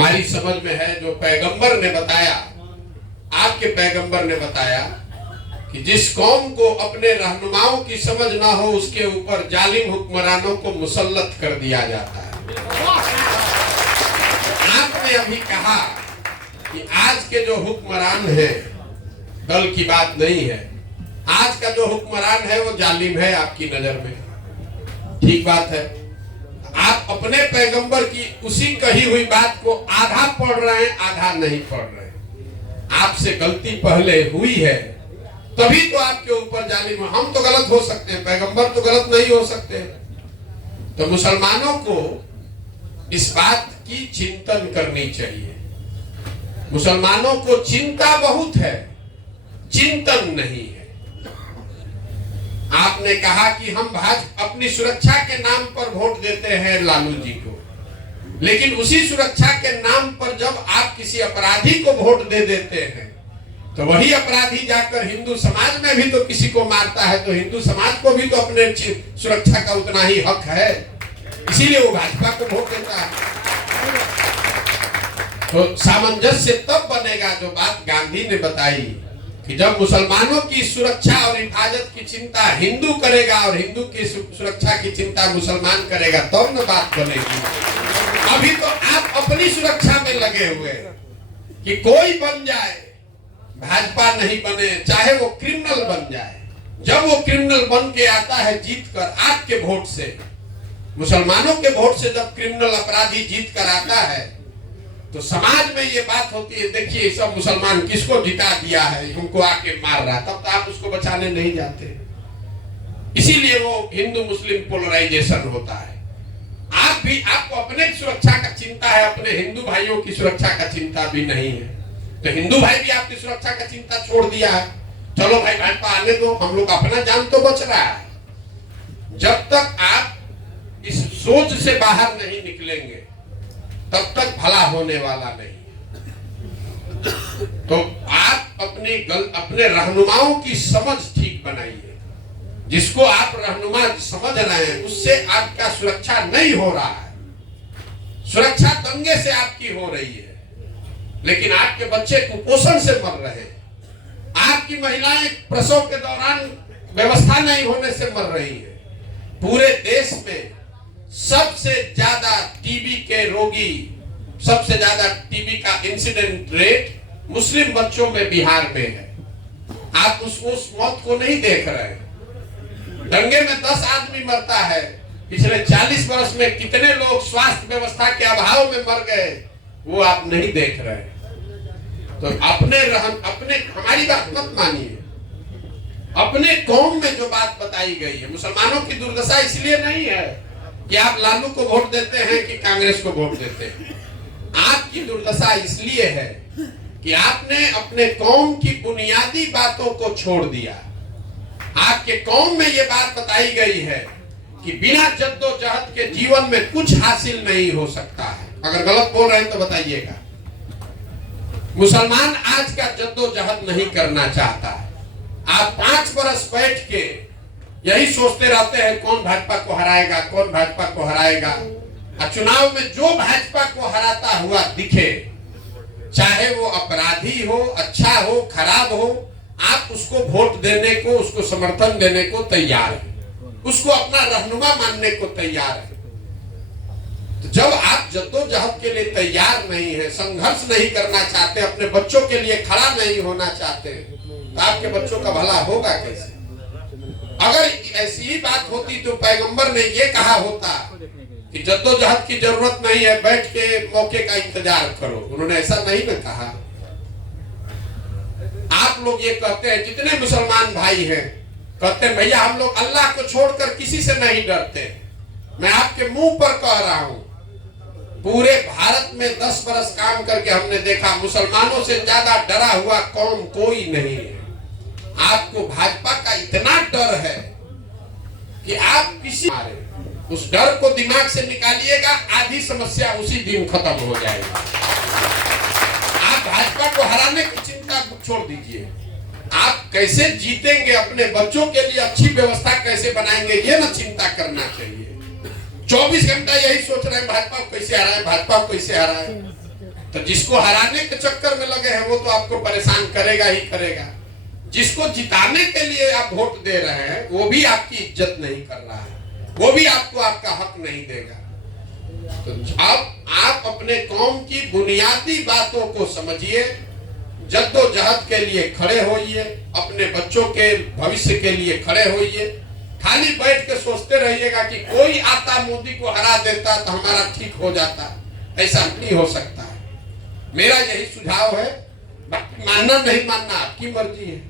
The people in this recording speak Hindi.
हमारी समझ में है जो पैगंबर ने बताया, आपके पैगंबर ने बताया कि जिस कौम को अपने रहनुमाओं की समझ ना हो उसके ऊपर जालिम हुक्मरानों को मुसल्लत कर दिया जाता है। आपने अभी कहा कि आज के जो हुक्मरान हैं, दल की बात नहीं है, आज का जो हुक्मरान है वो जालिम है आपकी नजर में। ठीक बात है, आप अपने पैगंबर की उसी कही हुई बात को आधा पढ़ रहे हैं, आधा नहीं पढ़ रहे हैं। आपसे गलती पहले हुई है तभी तो आपके ऊपर जालिम। हम तो गलत हो सकते हैं, पैगंबर तो गलत नहीं हो सकते। तो मुसलमानों को इस बात की चिंतन करनी चाहिए। मुसलमानों को चिंता बहुत है, चिंतन नहीं है। आपने कहा कि हम भाजपा अपनी सुरक्षा के नाम पर वोट देते हैं लालू जी को, लेकिन उसी सुरक्षा के नाम पर जब आप किसी अपराधी को वोट दे देते हैं तो वही अपराधी जाकर हिंदू समाज में भी तो किसी को मारता है, तो हिंदू समाज को भी तो अपने सुरक्षा का उतना ही हक है, इसीलिए वो भाजपा को वोट देता है। तो सामंजस्य तब बनेगा जो बात गांधी ने बताई कि जब मुसलमानों की सुरक्षा और हिफाजत की चिंता हिंदू करेगा और हिंदू की सुरक्षा की चिंता मुसलमान करेगा, तब न बात बनेगी। अभी तो आप अपनी सुरक्षा में लगे हुए कि कोई बन जाए, भाजपा नहीं बने, चाहे वो क्रिमिनल बन जाए। जब वो क्रिमिनल बन के आता है जीत कर आपके वोट से, मुसलमानों के वोट से जब क्रिमिनल अपराधी जीत कर आता है तो समाज में ये बात होती है, देखिए सब मुसलमान किसको जिता दिया है, हमको आके मार रहा है, तब तो आप उसको बचाने नहीं जाते। इसीलिए वो हिंदू मुस्लिम पोलराइजेशन होता है। आप भी, आपको अपने सुरक्षा का चिंता है, अपने हिंदू भाइयों की सुरक्षा का चिंता भी नहीं है। तो हिंदू भाई भी आपकी सुरक्षा का चिंता छोड़ दिया है, चलो भाई भाजपा आने दो, हम लोग अपना जान तो बच रहा है। जब तक आप इस सोच से बाहर नहीं निकलेंगे तब तक भला होने वाला नहीं। तो आप अपने रहनुमाओं की समझ ठीक बनाइए। जिसको आप रहनुमा समझ रहे हैं उससे आपका सुरक्षा नहीं हो रहा है, सुरक्षा दंगे से आपकी हो रही है, लेकिन आपके बच्चे कुपोषण से मर रहे हैं, आपकी महिलाएं प्रसव के दौरान व्यवस्था नहीं होने से मर रही है। पूरे देश में सबसे ज्यादा टीबी के रोगी, सबसे ज्यादा टीबी का इंसिडेंट रेट मुस्लिम बच्चों में बिहार में है। आप उस मौत को नहीं देख रहे हैं। दंगे में 10 आदमी मरता है, पिछले 40 वर्ष में कितने लोग स्वास्थ्य व्यवस्था के अभाव में मर गए वो आप नहीं देख रहे। तो अपने हमारी बात मत मानिए, अपने कौम में जो बात बताई गई है। मुसलमानों की दुर्दशा इसलिए नहीं है कि आप लालू को वोट देते हैं कि कांग्रेस को वोट देते हैं। आपकी दुर्दशा इसलिए है कि आपने अपने कौम की बुनियादी बातों को छोड़ दिया। आपके कौम में ये बात बताई गई है कि बिना जद्दोजहद के जीवन में कुछ हासिल नहीं हो सकता है। अगर गलत बोल रहे हैं तो बताइएगा। मुसलमान आज का जद्दोजहद नहीं करना चाहता है। आप 5 बरस बैठ के यही सोचते रहते हैं कौन भाजपा को हराएगा, कौन भाजपा को हराएगा। और चुनाव में जो भाजपा को हराता हुआ दिखे, चाहे वो अपराधी हो, अच्छा हो, खराब हो, आप उसको वोट देने को, उसको समर्थन देने को तैयार है, उसको अपना रहनुमा मानने को तैयार है। तो जब आप जद्दोजहद के लिए तैयार नहीं है, संघर्ष नहीं करना चाहते, अपने बच्चों के लिए खड़ा नहीं होना चाहते, तो आपके बच्चों का भला होगा कैसे? अगर ऐसी ही बात होती तो पैगंबर ने ये कहा होता कि जद्दोजहद की जरूरत नहीं है, बैठ के मौके का इंतजार करो। उन्होंने ऐसा नहीं ना कहा। आप लोग ये कहते हैं, जितने मुसलमान भाई हैं कहते हैं भैया हम लोग अल्लाह को छोड़कर किसी से नहीं डरते। मैं आपके मुंह पर कह रहा हूं, पूरे भारत में 10 बरस काम करके हमने देखा मुसलमानों से ज्यादा डरा हुआ कौम कोई नहीं है। आपको भाजपा का इतना डर है कि आप किसी उस डर को दिमाग से निकालिएगा, आधी समस्या उसी दिन खत्म हो जाएगी। आप भाजपा को हराने की चिंता छोड़ दीजिए, आप कैसे जीतेंगे, अपने बच्चों के लिए अच्छी व्यवस्था कैसे बनाएंगे, ये ना चिंता करना चाहिए। 24 घंटा यही सोच रहे हैं भाजपा को कैसे हराए, भाजपा को कैसे हराए। तो जिसको हराने के चक्कर में लगे हैं वो तो आपको परेशान करेगा ही करेगा। जिसको जिताने के लिए आप वोट दे रहे हैं वो भी आपकी इज्जत नहीं कर रहा है, वो भी आपको आपका हक नहीं देगा। तो आप अपने कौम की बुनियादी बातों को समझिए, जद्दोजहद के लिए खड़े होइए, अपने बच्चों के भविष्य के लिए खड़े होइए। खाली बैठ के सोचते रहिएगा कि कोई आता मोदी को हरा देता तो हमारा ठीक हो जाता, ऐसा नहीं हो सकता है। मेरा यही सुझाव है। बाकी मानना नहीं मानना आपकी मर्जी है।